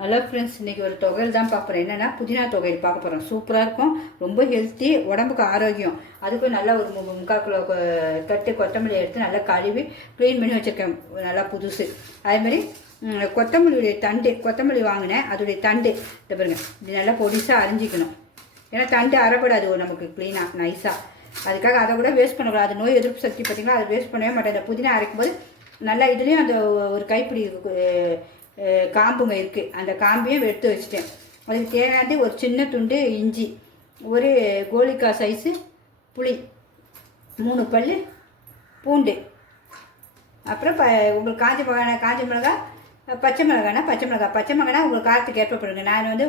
Hello friends, இன்றைக்கி ஒரு தொகையில் தான் பார்க்குறோம். என்னென்னா புதினா தொகையில் பார்க்க போகிறோம். சூப்பராக இருக்கும், ரொம்ப ஹெல்த்தி, உடம்புக்கு ஆரோக்கியம். அதுக்கும் நல்லா ஒரு 3/4 கிலோ கட்டு கொத்தமல்லி எடுத்து நல்லா கழுவி க்ளீன் பண்ணி வச்சுருக்கேன், நல்லா புதுசு. அதேமாதிரி கொத்தமல்லியுடைய தண்டு, கொத்தமல்லி வாங்கினேன், அதோடைய தண்டு இந்த பாருங்க, இப்படி நல்லா பொடிசாக அரிஞ்சிக்கணும். ஏன்னா தண்டு அரைப்படாது நமக்கு க்ளீனாக நைஸாக. அதுக்காக அதை கூட வேஸ்ட் பண்ணக்கூடாது. அது நோய் எதிர்ப்பு சக்தி பார்த்திங்களா, அதை வேஸ்ட் பண்ணவே மாட்டேன். இந்த புதினா அரைக்கும்போது நல்லா இதுலேயும் அந்த ஒரு கைப்பிடி காம்புங்க இருக்குது, அந்த காம்பையும் எடுத்து வச்சுட்டேன். அதுக்கு தேவையானது ஒரு சின்ன துண்டு இஞ்சி, ஒரு கோலிக்காய் சைஸு புளி, 3 பல் பூண்டு, அப்புறம் உங்களுக்கு காஞ்ச மிளகா, பச்சை மிளகா உங்களுக்கு காரத்துக்கு ஏற்பப்படுங்க. நான் வந்து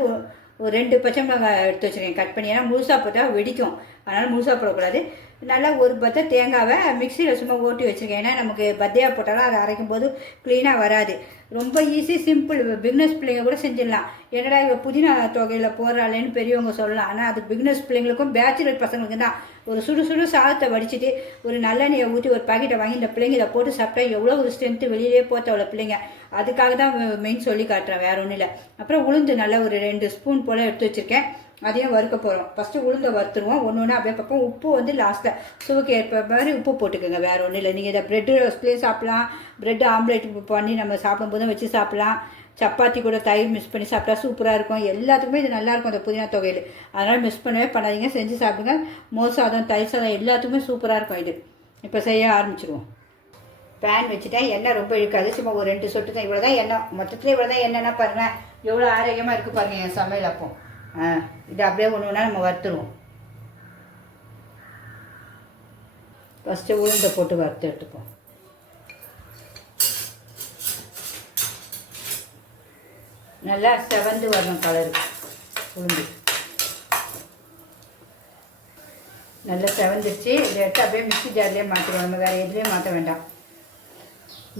ஒரு 2 பச்சை மிளகாய் எடுத்து வச்சுருக்கேன் கட் பண்ணி. ஏன்னா முழுசாக போட்டால் வெடிக்கும், அதனால் முழுசாக போடக்கூடாது. நல்லா ஒரு பத்தை தேங்காவை மிக்சியில் சும்மா ஓட்டி வச்சுருக்கேன். ஏன்னா நமக்கு பத்தையாக போட்டாலும் அதை அரைக்கும் போது க்ளீனாக வராது. ரொம்ப ஈஸி, சிம்பிள். பிக்னஸ் பிள்ளைங்க கூட செஞ்சிடலாம். என்னடா இவ புதினா தொகையில் போடுறாளேன்னு பெரியவங்க சொல்லலாம். ஆனால் அது பிக்னஸ் பிள்ளைங்களுக்கும் பேச்சுலர் பசங்களுக்கு தான். ஒரு சுடு சாதத்தை வடிச்சிட்டு ஒரு நல்லெண்ணெயை ஊற்றி ஒரு பாக்கெட்டை வாங்கி இந்த பிள்ளைங்க இதை போட்டு சாப்பிட்டா எவ்வளோ ஒரு ஸ்ட்ரென்த்து வெளியிலே போத்தவளை பிள்ளைங்க. அதுக்காக தான் மெயின் சொல்லி காட்டுறேன், வேறு ஒன்றும் இல்லை. அப்புறம் உளுந்து நல்லா ஒரு 2 ஸ்பூன் போல் எடுத்து வச்சுருக்கேன், அதையும் வறுக்க போகிறோம். ஃபஸ்ட்டு உளுந்தை வறுத்துருவோம் ஒன்று அப்படியே பக்கம். உப்பு வந்து லாஸ்ட்டில் சுவைக்கு ஏற்ப மாதிரி உப்பு போட்டுக்கோங்க, வேறு ஒன்றும் இல்லை. நீங்கள் இதை ப்ரெட்டு ரோஸ்ட்லேயே சாப்பிட்லாம், ப்ரெட் ஆம்லேட் பண்ணி நம்ம சாப்பிடும்போதும் வச்சு சாப்பிட்லாம். சப்பாத்தி கூட தயிர் மிக்ஸ் பண்ணி சாப்பிட்டா சூப்பராக இருக்கும். எல்லாத்துக்குமே இது நல்லாயிருக்கும் அந்த புதினா தொகையில். அதனால் மிஸ் பண்ணவே பண்ணாதீங்க, செஞ்சு சாப்பிடுங்க. மோர் சாதம், தயிர் சாதம் எல்லாத்துக்குமே சூப்பராக இருக்கும் இது. இப்போ செய்ய ஆரம்பிச்சிடுவோம். பேன் வச்சுட்டேன், எண்ணெய் ரொம்ப இழுக்காது, சும்மா ஒரு 2 சொட்டு தான். இவ்வளோ தான் எண்ணெய், மொத்தத்தில் இவ்வளோ தான் எண்ணெய்னா பாருங்கள் எவ்வளோ ஆரோக்கியமாக இருக்குது பாருங்கள் என் சமையல். அப்போ இது அப்படியே ஒன்று நம்ம வறுத்துருவோம். ஃபஸ்ட்டு உளுந்தை போட்டு வறுத்து எடுத்துப்போம். நல்லா செவந்து வரணும் கலரு. உளுந்து நல்லா செவந்துருச்சு. இதை எடுத்து அப்படியே மிக்ஸி ஜார்லேயே மாற்றிடுவோம், நம்ம வேறு எதுலேயும் மாற்ற வேண்டாம்.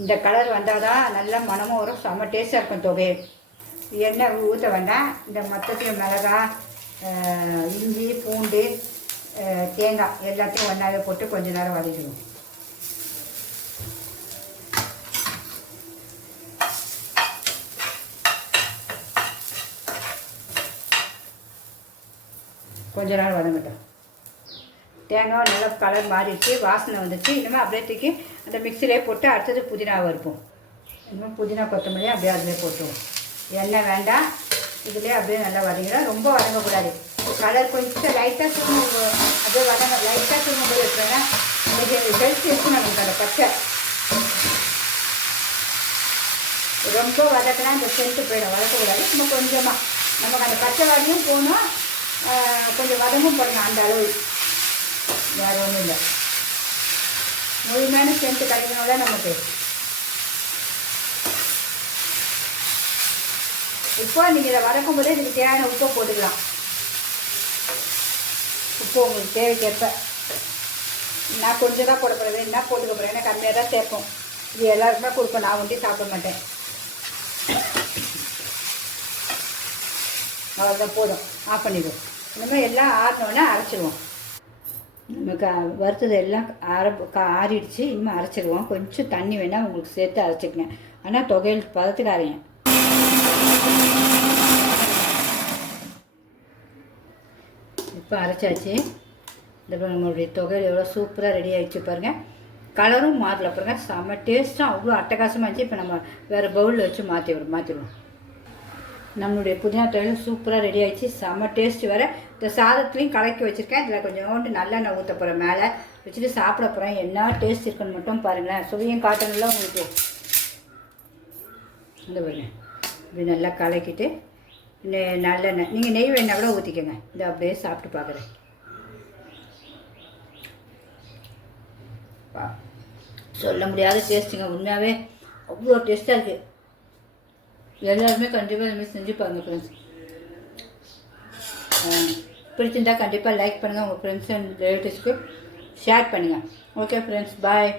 இந்த கலர் வந்தால் தான் நல்லா மனமும் வரும், செம்ம டேஸ்ட்டாக இருக்கும் தொகையில். எண்ணெய் ஊற்ற வேண்டாம். இந்த மொத்தத்தையும் மிளகாய், இஞ்சி, பூண்டு, தேங்காய் எல்லாத்தையும் ஒன்றாவே போட்டு கொஞ்ச நேரம் வதக்கிடுவோம். கொஞ்ச நேரம் வதங்கட்டும். தேங்காய் நல்லா கலர் மாறிடுச்சு, வாசனை வந்துச்சு. இனிமேல் அப்படியே தூக்கி அந்த மிக்சிலே போட்டு அடுத்தது புதினா வறுப்போம். இனிமேல் புதினா கொத்தமல்லி அப்படியே அதிலே போட்டுருவோம். எண்ணெய் வேண்டாம், இதிலே அப்படியே நல்லா வதங்கிடும். ரொம்ப வதங்கக்கூடாது. கலர் கொஞ்சம் லைட்டாக சுருங்க, அப்படியே லைட்டாக சுருங்கும் போது எடுத்துருங்க. இன்றைக்கி ஹெல்த் இருக்கும் நமக்கு அந்த பச்சை. ரொம்ப வதக்கினா இந்த சென்ட்டு போயிடும், வதக்கக்கூடாது. இன்னும் கொஞ்சமாக நமக்கு அந்த பச்சை வாடியும் போகணும், கொஞ்சம் வதமும் போடணும். அந்த அளவு, வேறு ஒன்றும் இல்லை. முழுமையான சென்ட்டு கிடைக்கணும்ல நமக்கு. இப்போ நீங்கள் இதை வதக்கும் போதே இதுக்கு தேவையான உப்பை போட்டுக்கலாம். உப்பு உங்களுக்கு தேவைக்கேற்ப. நான் கொஞ்சம் தான் போட போகிறேன், என்ன போட்டுக்க போகிறேன், ஏன்னா கம்மியாக தான் சேர்ப்போம். இது எல்லாருக்குமே கொடுப்பேன், நான் ஒண்டி சாப்பிட மாட்டேன். அவ்வளோதான், போதும், ஆஃப் பண்ணிடுவோம். இனிமேல் எல்லாம் ஆறினோடனே அரைச்சிடுவோம். நமக்கு வறுத்தது எல்லாம் ஆறிடுச்சு. இனிமேல் அரைச்சிடுவோம். கொஞ்சம் தண்ணி வேணால் உங்களுக்கு சேர்த்து அரைச்சிக்கங்க, ஆனால் தொகையில் பதத்துக்கு அரைங்க. இப்போ அரைச்சாச்சு. இந்த நம்மளுடைய தொகையில் எவ்வளோ சூப்பராக ரெடி ஆகிடுச்சு பாருங்கள். கலரும் மாறல பாருங்கள், செம்ம டேஸ்ட்டாக அவ்வளோ அட்டகாசமாக இருந்துச்சு. இப்போ நம்ம வேறு பவுலில் வச்சு மாற்றிடுவோம். நம்மளுடைய புதினா தொகையில் சூப்பராக ரெடி ஆகிடுச்சு, செம்ம டேஸ்ட் வேறு. இந்த சாதத்துலேயும் கலக்கி வச்சுருக்கேன். இதில் கொஞ்சோண்டு நல்லெண்ணெய் ஊற்ற போகிறேன், மேலே வச்சுட்டு சாப்பிட போகிறேன். என்ன டேஸ்ட் இருக்குன்னு மட்டும் பாருங்களேன். சுவையும் காட்டணும்ல உங்களுக்கு. இந்த பாருங்க, இப்படி நல்லா கலக்கிட்டு நல்லெண்ணெய், நீங்கள் நெய் வேணா கூட ஊற்றிக்கோங்க. இதை அப்படியே சாப்பிட்டு பார்க்குறேன். சொல்ல முடியாத டேஸ்ட்டுங்க, உண்மையாகவே அவ்வளோ டேஸ்ட்டாக இருக்குது. எல்லாருமே கண்டிப்பாக இதுமாதிரி செஞ்சு பாருங்கள் ஃப்ரெண்ட்ஸ். பிடிச்சிருந்தால் கண்டிப்பாக லைக் பண்ணுங்கள், உங்கள் ஃப்ரெண்ட்ஸ் அண்ட் ரிலேட்டிவ்ஸ்க்கு ஷேர் பண்ணுங்கள். ஓகே ஃப்ரெண்ட்ஸ், பாய்.